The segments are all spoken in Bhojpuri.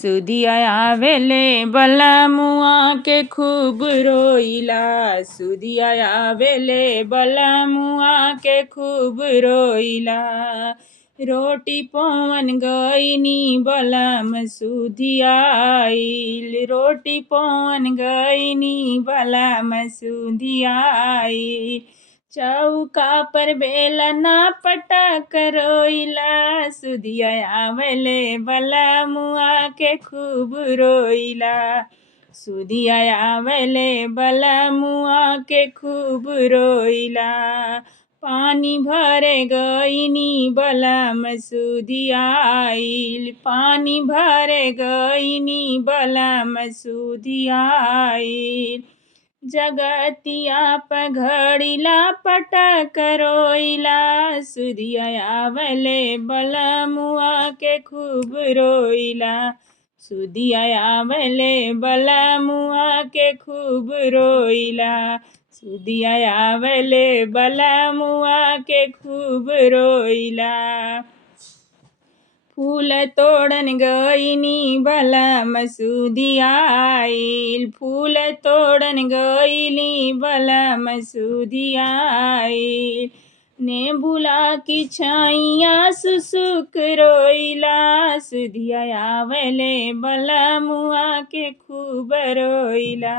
सुधिया आवेले बलमुआ के खूब रोइला। सुधिया आवेले बलमुआ के खूब रोइला। रोटी पवन गईनी बलम सुधिया आइल। रोटी पवन गईनी बलम सुधिया आइल। चौका पर बेलना पटक रोइला। सुधिया आवेले बलमुआ के खूब रोइला। सुधिया आवेले बलमुआ के खूब रोइला। पानी भरे गईनी बलम सुधिया आइल। पानी भरे गईनी बलम सुधिया आइल। जगतिया पघड़िला पटक रोइला। सुधिया आवेले बलमुआ के खूब रोइला। सुधिया आवेले बलमुआ के खूब रोइला। सुधिया आवेले बलमुआ के खूब रोइला। फूल तोड़न गईनी बलम सुधिया आइल। फूल तोड़न गईली बलम सुधिया आइल। नेबुला की छाइया सुसुक रोइला। सुधिया आवेले बलमुआ के खूब रोइला।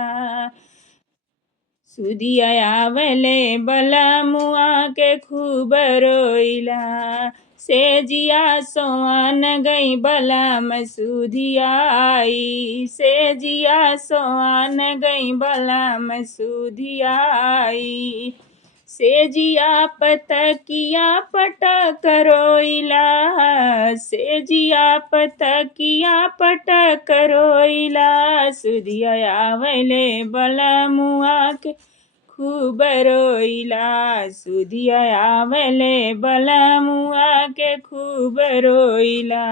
सुधिया आवेले बलमुआ के खूब रोइला। सेजिया सोअन गई बलम सुधिया आई। सेजिया सोअन गई बलम सुधिया आई। सेजिया पतकिया पटक रोइला। सेजिया पतकिया पटक रोइला। सुधिया आवेले बलमुआ के खूब रोइला। सुधिया आवेले बलमुआ के खूब रोइला।